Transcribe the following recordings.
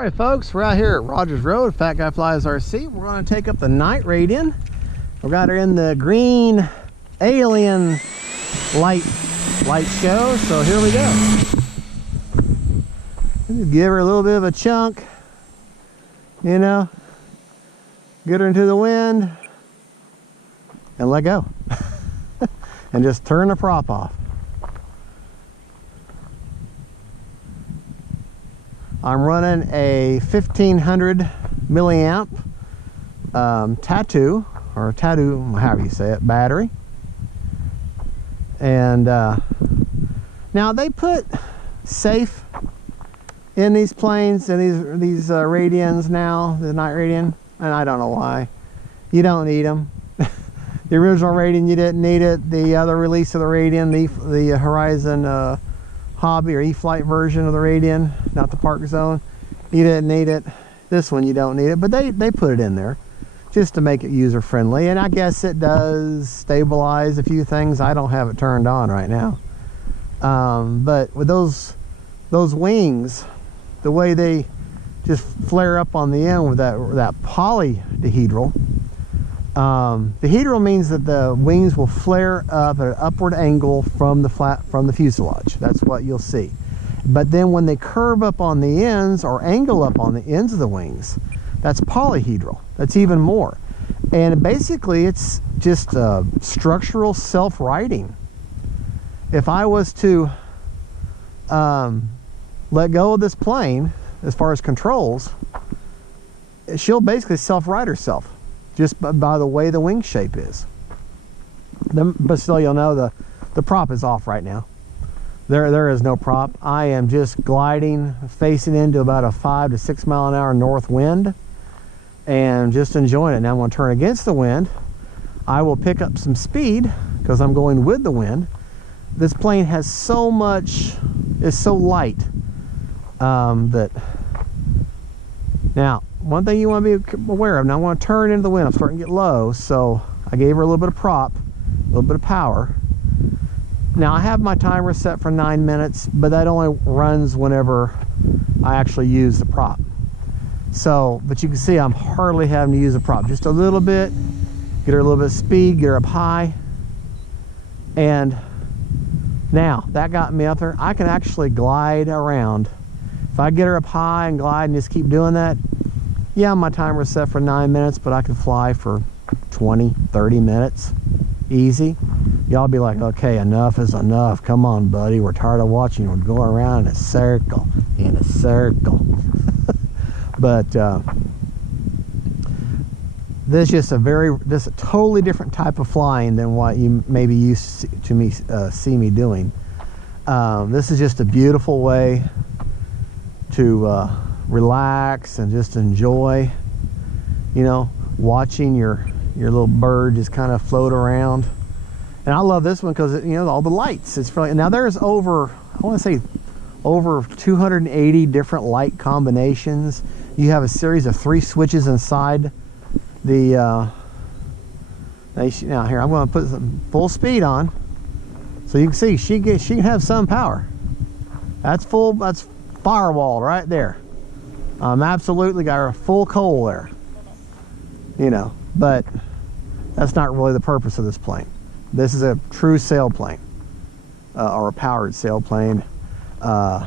All right, folks, we're out here at Rodgers Road, Fat Guy Flies RC. We're going to take up the night Radian. We got her in the green alien light show, so here we go. Just give her a little bit of a chunk, you know, get her into the wind, and let go. And just turn the prop off. I'm running a 1500 milliamp tattoo, however you say it, battery. And now they put safe in these planes and these Radians now, the night Radian, and I don't know why. You don't need them. The original Radian, you didn't need it. The other release of the Radian, the Horizon Hobby or e-flite version of the Radian, not the Park Zone, you didn't need it. This one you don't need it, but they put it in there just to make it user friendly, and I guess it does stabilize a few things. I don't have it turned on right now, but with those wings, the way they just flare up on the end with that polyhedral. Dihedral means that the wings will flare up at an upward angle from the fuselage. That's what you'll see. But then when they curve up on the ends or angle up on the ends of the wings, that's polyhedral. That's even more. And basically it's just structural self-righting. If I was to let go of this plane as far as controls, she'll basically self-right herself, just by the way the wing shape is. But still, you'll know the prop is off right now. There is no prop. I am just gliding, facing into about a 5 to 6 mile an hour north wind, and just enjoying it. Now I'm going to turn against the wind. I will pick up some speed because I'm going with the wind. This plane has so much, it's so light that now, one thing you want to be aware of, now I want to turn into the wind. I'm starting to get low, so I gave her a little bit of prop, a little bit of power. Now I have my timer set for 9 minutes, but that only runs whenever I actually use the prop. So, but you can see I'm hardly having to use the prop. Just a little bit, get her a little bit of speed, get her up high. And now, that got me up there. I can actually glide around. If I get her up high and glide and just keep doing that, yeah, my timer is set for 9 minutes, but I can fly for 20, 30 minutes, easy. Y'all be like, okay, enough is enough. Come on, buddy, we're tired of watching you. We're going around in a circle, But this is just a totally different type of flying than what you maybe used to see me doing. This is just a beautiful way to relax and just enjoy, you know, watching your little bird just kind of float around. And I love this one because, you know, all the lights. It's really, now there's over 280 different light combinations. You have a series of 3 switches inside the now here I'm going to put some full speed on so you can see she can have some power. That's firewall right there. Absolutely got her full coal there, you know, but that's not really the purpose of this plane. This is a true sailplane, or a powered sailplane. The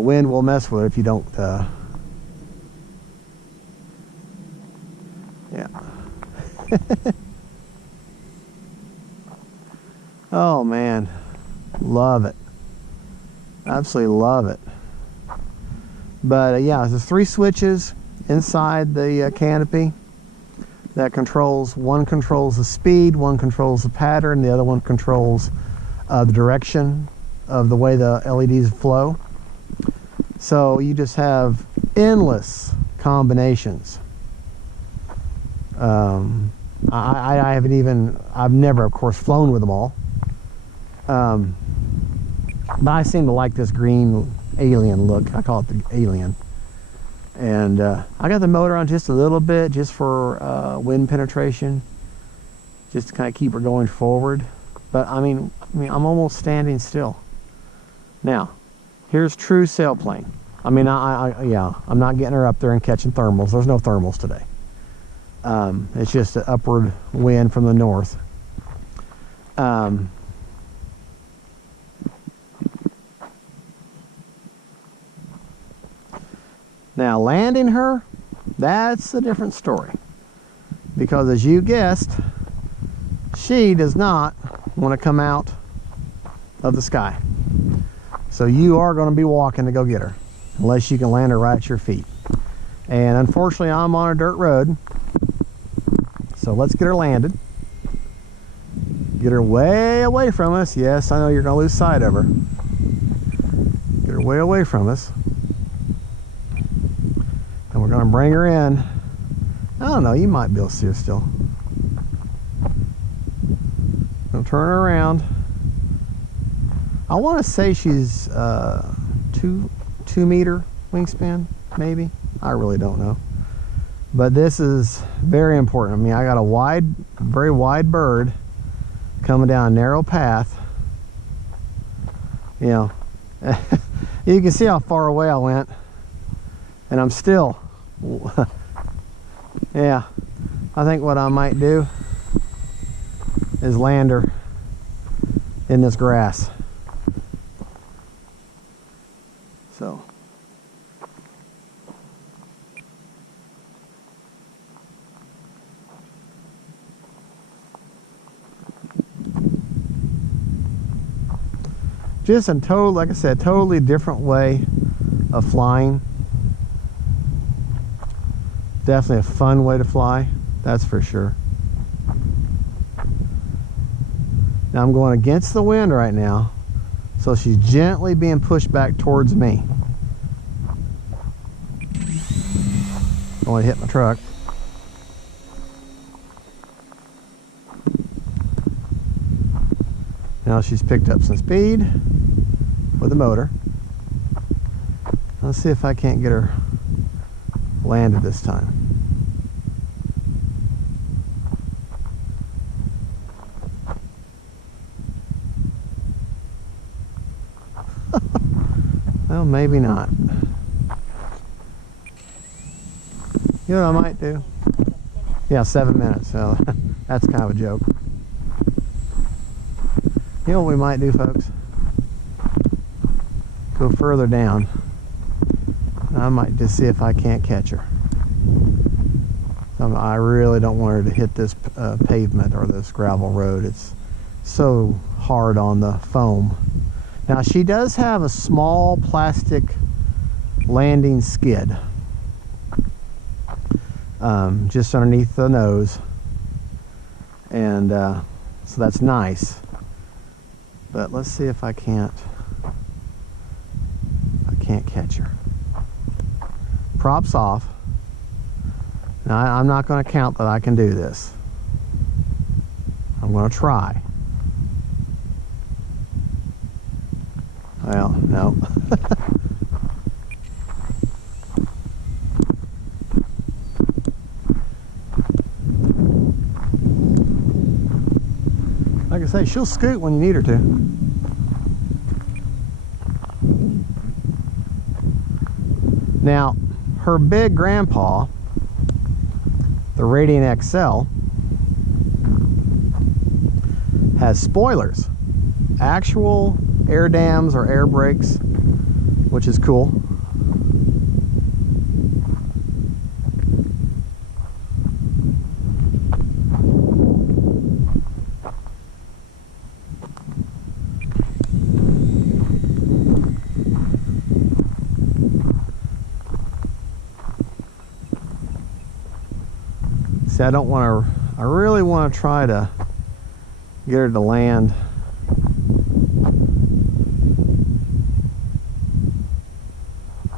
wind will mess with it if you don't yeah. Oh man, love it. Absolutely love it. But yeah, there's 3 switches inside the canopy that controls. One controls the speed, one controls the pattern, the other one controls the direction of the way the LEDs flow. So you just have endless combinations. I've never, of course, flown with them all. But I seem to like this green alien look. I call it the alien. And I got the motor on just a little bit, just for wind penetration, just to kind of keep her going forward. But I mean, I'm almost standing still. Now, here's true sailplane. I mean, yeah, I'm not getting her up there and catching thermals. There's no thermals today. It's just an upward wind from the north. Now, landing her, that's a different story. Because as you guessed, she does not want to come out of the sky. So you are going to be walking to go get her, unless you can land her right at your feet. And unfortunately, I'm on a dirt road. So let's get her landed. Get her way away from us. Yes, I know you're going to lose sight of her. Get her way away from us. And we're going to bring her in. I don't know, you might be able to see her still. Gonna turn her around. I want to say she's 2 meter wingspan, maybe. I really don't know. But this is very important. I mean, I got a very wide bird coming down a narrow path. You know, you can see how far away I went, and I'm still. Yeah, I think what I might do is land her in this grass. So. Just a total, like I said, totally different way of flying. Definitely a fun way to fly, that's for sure. Now I'm going against the wind right now, so she's gently being pushed back towards me. I want to hit my truck. Now she's picked up some speed with the motor. Let's see if I can't get her landed this time. Well, maybe not. You know what I might do? Yeah, 7 minutes. So that's kind of a joke. You know what we might do, folks? Go further down. I might just see if I can't catch her. I really don't want her to hit this pavement or this gravel road. It's so hard on the foam. Now she does have a small plastic landing skid just underneath the nose, and so that's nice. But let's see if I can't catch her. Props off. Now I'm not going to count that I can do this. I'm going to try. Well, no. Like I say, she'll scoot when you need her to. Now, her big grandpa, the Radian XL, has spoilers. Actual air dams or air brakes, which is cool. See, I don't want to, I really want to try to get her to land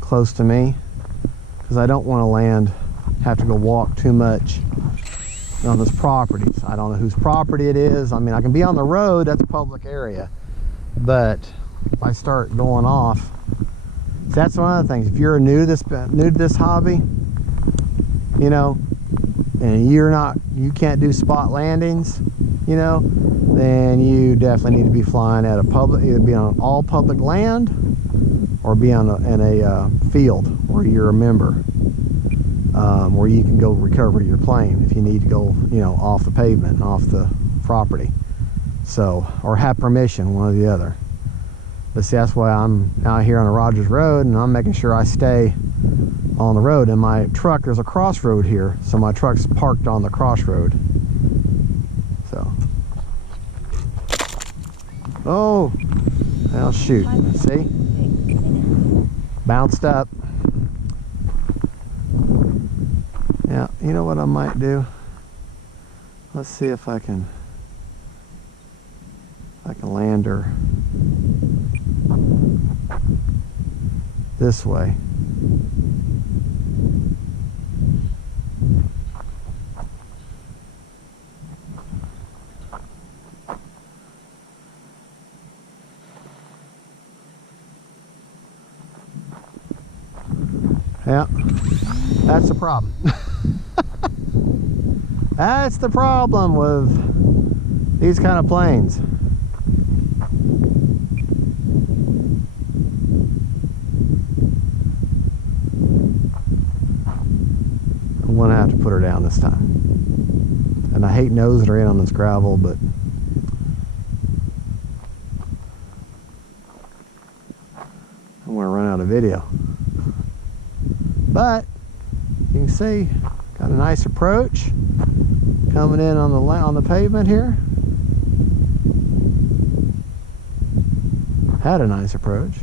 close to me, because I don't want to have to go walk too much on this property. I don't know whose property it is. I mean, I can be on the road, that's a public area, but if I start going off, so that's one of the things. If you're new to this hobby, you know, and you can't do spot landings, you know, then you definitely need to be flying at a public, either be on all public land or be in a field where you're a member, where you can go recover your plane if you need to go, you know, off the pavement and off the property. So, or have permission, one or the other. But see, that's why I'm out here on the Rodgers Road, and I'm making sure I stay on the road. And my truck, there's a crossroad here, so my truck's parked on the crossroad. So, oh, well, shoot, see, bounced up. Yeah, you know what I might do? Let's see if I can land her this way. Yeah, that's the problem. That's the problem with these kind of planes. I'm gonna have to put her down this time. And I hate nosing her in on this gravel, but I'm gonna run out of video. But you can see, got a nice approach coming in on the pavement here. Had a nice approach.